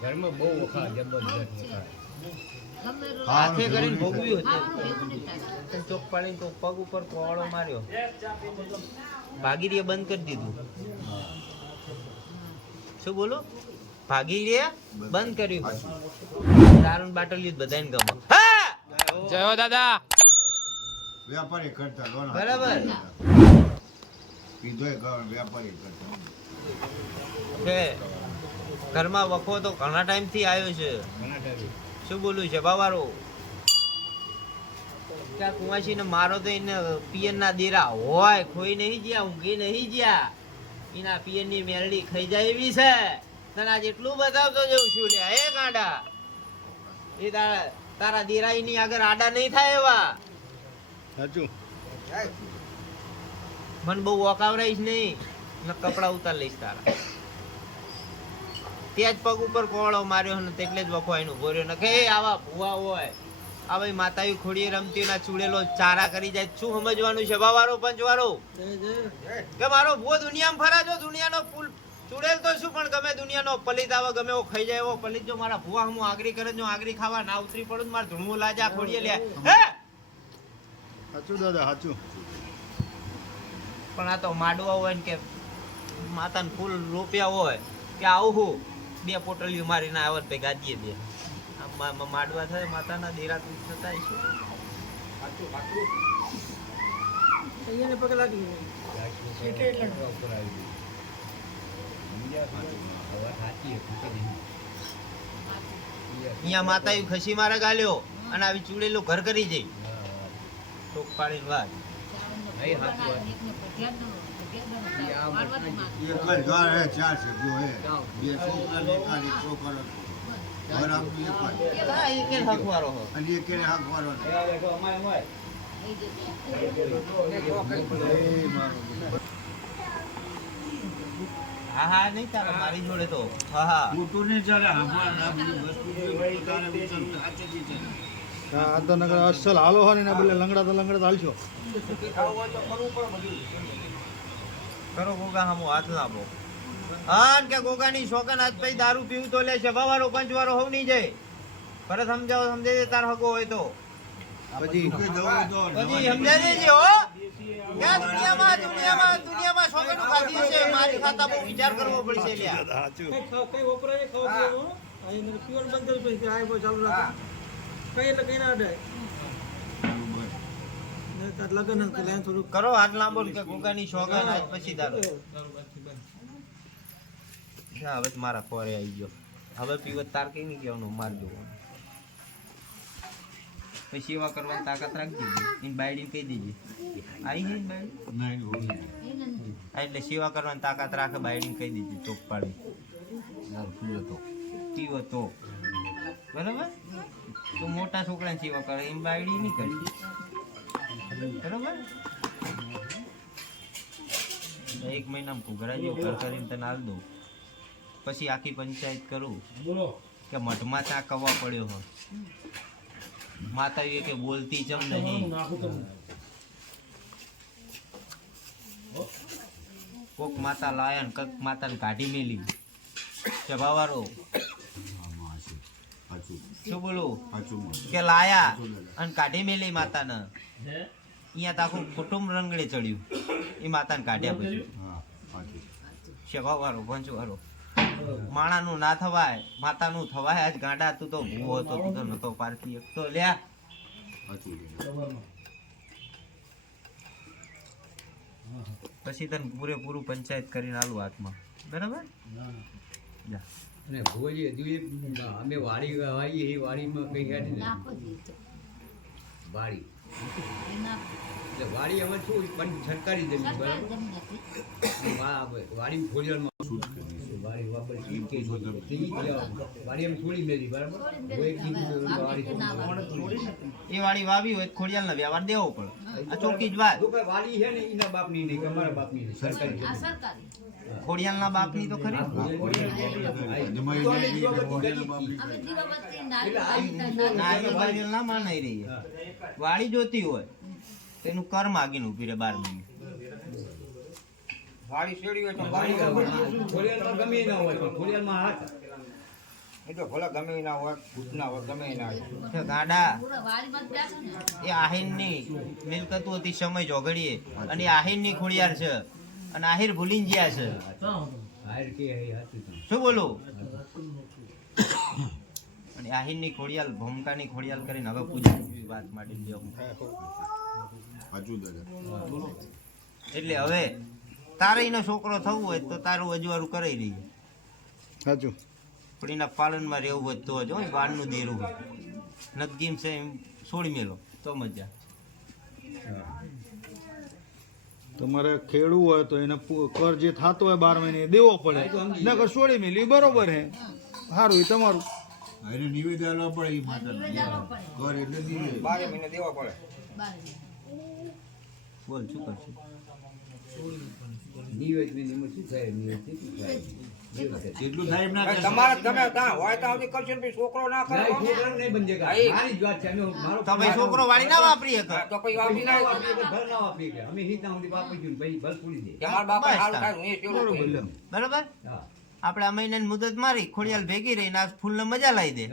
ઘરમાં બહુ વખા જબરજસ્ત વખા હાથે કરીને ભોગવ્યું. હતું. ચોક પાડીને તો પગ ઉપર કોળો માર્યો. ભાગીરીએ બંધ કરી દીધું. શું બોલો? ભાગીરીએ બંધ કર્યું. દારૂન બાટલીયું બધાને ગમે. હા! જય દાદા. વેપારી કરતા લોન બરાબર. કીધો વેપારી કરતા. કે ઘરમાં વખો તો ઘણા ટાઈમથી આવ્યો છે. શું બોલું છે બાવારો ત્યાં કુંવાસી ને મારો તો એને પિયન ના દેરા હોય ખોઈ નહીં ગયા ઊંઘી નહીં ગયા એના પિયનની મેરડી ખાઈ જાય એવી છે. તને આજે એટલું બતાવતો જઉં છું લે હે ગાંડા. એ તારા તારા દેરા એની આગળ આડા નહીં થાય એવા. સાચું. મને બહુ વોકાવરાઈશ નહીં. ને કપડા ઉતાર લઈશ તારા. ત્યાં જ પગ ઉપર કોળો માર્યો ને એટલે જ વખો એનું ઊભો રહ્યો. ને કે એ આવા ભૂવા હોય. આ ભાઈ માતાવી ખોડીએ રમતી ના ચૂડેલો ચારા કરી જાય. શું સમજવાનું છે? બાવારો પંચવારો? કે મારો ભૂવો દુનિયામાં ફરા જો દુનિયાનો ફૂલ ચૂડેલ તો શું? પણ ગમે દુનિયાનો પલિત આવે ગમે એવો ખાઈ જાય એવો પલિત. જો મારા ભૂવા હું આગરી કરે જો આગરી ખાવા ના ઉતરી પડું મારે ધૂણવું લાજા ખોડીએ લે. હે! સાચું દાદા સાચું પણ આ તો માડવા હોય ને કે માતાને ફૂલ રૂપિયા હોય. કે આવું હું? બે પોટલીઓ મારીને આવત ભાઈ ગાદીએ દે આ મા- મા- માડવા થાય માતાના દેરા થતા છે? અહીંયા માતાએ ખસી મારા ગાલ્યો અને આવી ચૂડેલું ઘર કરી જઈ ટોક પાડીને વાત. એક જ ઘર હે ચાર સભ્યો હે. બે છોકરા એકાદ એક છોકરો. ઘર આખું એક જ. હા, એ કે હકવારો હો. અને એક હાંકવાનો હા હા નહીં તારે મારી જોડે તો હા હા મોટું નહીં બધી વસ્તુ તારે આ તો નગર અસલ હાલો હોય ને બદલે લંગડા તો લંગડા તો હાલશો. કરો ગોગા હમો હાથ લાંબો. હા કે ગોગાની શોકન આજ પછી દારૂ પીવું તો લે છે. વારો પંચવારો હોવ નહીં જાય. પરત સમજાવો સમજાવી દે તાર હગો હોય તો. પછી કે જવું તો પછી સમજાવી દેજે હો. દુનિયામાં દુનિયામાં દુનિયામાં શોકન ખાધી છે? મારી ખાતા બહુ વિચાર કરવો પડશે લ્યા. કઈ વપરાય ખાવ આ બંધ પછી આ ચાલુ રાખો. કઈ એટલે કઈ ના અડાય. તાર લગન હતું, થોડું કરો હાથ લાંબો કે ગોગાની શોગા આજ પછી દારૂ હા, હવે તો મારા ફોરે આવી ગયો. હવે પીવત તાર કઈ નહીં કહેવાનું માર જોવાનું પછી સેવા કરવાની તાકાત રાખજે. એની બાયડી કહી દેજે. આવી ગઈ ને બાયડી? એટલે સેવા કરવાની તાકાત રાખે બાયડી કહી દેજે ચોક પાડી. તો. પીવો તો. બરાબર? તો મોટા છોકરાની સેવા કરે એમ બાયડી નહીં કરી. બરાબર એક મહિનામાં ઘુઘરાજો ઘર કરીને તને હાલ દઉં. પછી આખી પંચાયત કરું કે મઠમાં ત્યાં કવા પડ્યો હો માતા કે બોલતી ચમ નહીં. કોક માતા લાયન ને કક માતાને કાઢી મેલી. આમાં શું બોલું? કે લાયા અને કાઢી મેલી માતાને. અહીંયા તો આખું કુટુંબ રંગડે ચડ્યું. એ માતાને કાઢ્યા પછી. હા, સાચું. સ્વભાવવાળો પંચવાળો માણાનું ના થવાય માતાનું થવાય આજ ગાંડા તું તો ભૂવો હતો તું તો નતો પારતી એક. તો લ્યા. પછી તને પૂરેપૂરું પંચાયત કરીને આલું હાથમાં. બરાબર? જા. અને ભોજી હજુ એક અમે વાડી વાવીએ એ વાડીમાં કઈ તો. વાડી. એટલે વાડી અમે શું પણ સરકારી જમીન બરાબર. વાડી ફોડિયામાં વાડી વાપરી ઈ કે વાડી અમે છોડી મેલી બરાબર? હવે વાડી ના. વાવી હોય ખોડિયાલ વ્યવહાર દેવો પડે. આ ચોખ્ખી જ વાત. વાડી છે ને એના બાપની નહીં કે અમારા બાપની સરકારી આ જમીન. સરકારી. ખોડિયાલના બાપની તો ખરી? ના એ ના માનાઈ રહી. વાળી જોતી હોય તેનું કર્મ આગીને ઊભી રહે બાર મહિને. ખોડિયારમાં ગમે ના હોય. પણ હાથ. એ તો ભલે ગમે ના હોય ભૂતના હોય ગમે ના હોય. ગાડા એ આહિરની મિલકતો હતી સમય જોગડીએ અને એ આહિરની ખોડિયાર છે. અને આહિર ભૂલી ગયા છે. તો. શું બોલું? અને આહિરની ખોડિયાલ ભૂમકાની ખોડિયાલ કરીને હવે પૂજા વાત માંડી લ્યો હું. સાચું દાદા એટલે હવે તારે એનો છોકરો થવું હોય તો તારું અજવાળું કરાઈ લઈએ સાચું. પણ એના પાલનમાં રહેવું હોય તો જ હોય બારનું દેરું હોય. નદગીમ છે એમ છોડી મેલો તો મજા. તમારે ખેડવું હોય તો એને કર જે થતો હોય બાર મહિને એ દેવો પડે. નકર છોડી મેલી બરોબર હે. સારું એ તમારું. એને નિવેદ આલવા પડે એ માતા ઘર એટલે નિવેદ બારે મહિને દેવા પડે બોલ શું કરશે નિવેદ બી શું થાય? નિવેદ શું થાય? જેટલું થાય ના તમારે ગમે ત્યાં હોય ત્યાં સુધી કરશો પછી છોકરો ના કરે ના, એ નહીં. મારી જ વાત છે. અમે- મારો તો છોકરો વાળી ના વાપરી શકે તો પછી વાપરી ના ના ઘર ના વાપરીએ કે. અમે હિત સુધી વાપરી ગયું. ભાઈ ભલ પૂરી દે. મારા બાપા બસ થાય હું એ. બરોબર હા. આપણે આ મહિનાની મુદત મારી ખોડિયાલ ભેગી રહીને આ ફૂલને મજા લાવી દે.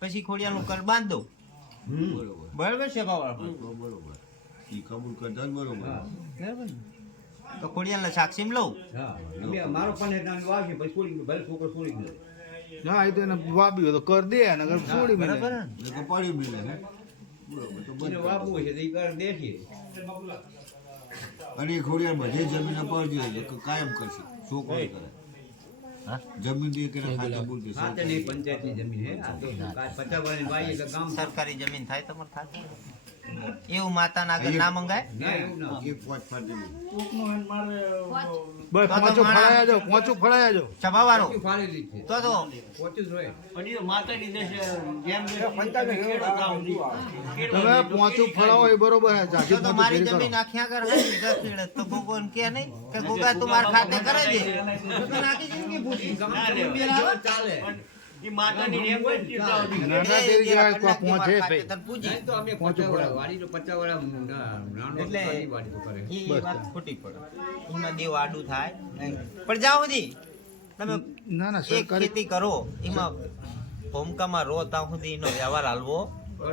પછી ખોડિયાલનું કર બાંધ દઉં બરોબર. બરાબર છે બાબા તો બરોબર. ઈ કબૂલ કરતા બરોબર. હા. તો ખોડિયાલને સાક્ષીમ લઉં? મારો પણ વાવશે, પછી છોડી ભલે છોકરો છોડી હા એ તો એને વાપ્યું તો કર દે નકર છોડી મેલે બરાબર ને? એટલે પાડી મેલે બરોબર તો વાપવું છે તો કર અને બધે જમીન કાયમ કરશે છોકરો કરે? જમીન દે કે ખાતા બોલ કે હા તે નહીં પંચાયતની જમીન હે. આ તો પચાસ વર્ષની વાઈ એટલે ગામ સરકારી જમીન થાય તમારે થાય એવું માતાના આગળ ના મંગાય? ના એવું ના. એ પોચ ફાટેલી બસ હે ફળાયા જાઓ પોચું ફળાયા પોચું જ છે. તો તો? તમે પોચું ફળાવો એ બરોબર હે તો મારી જમીન આખી આગળ હોય ને દસ વીઘા, તો ભગવાન કે નહીં કે ગોગા તું મારા ખાતે કરે છે. નાખી જિંદગી ભૂલી. ચાલે નાના તેરી જેવા કોઈ પહોંચે ભાઈ. ખાતે પૂજી. તો અમે પચાસ વાડી તો પચાસ વાળા નાનો એટલે વાડી તો કરે. ઈ વાત ખોટી પડે. એમાં દેવ આડું થાય. પણ જ્યાં સુધી તમે ના ના એક ખેતી કરો. એમાં ભૂમકામાં રો ત્યાં સુધી એનો વ્યવહાર હાલવો.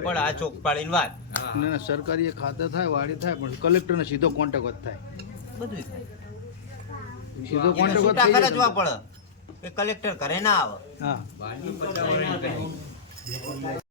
પણ આ ચોક પાડીને વાત ના ના સરકારી એ ખાતર થાય વાડી થાય પણ કલેક્ટરને સીધો કોન્ટેક્ટ જ થાય. બધું થાય. સીધો કોન્ટેક્ટ જ છૂટા પડે કલેક્ટર ઘરે ના આવે.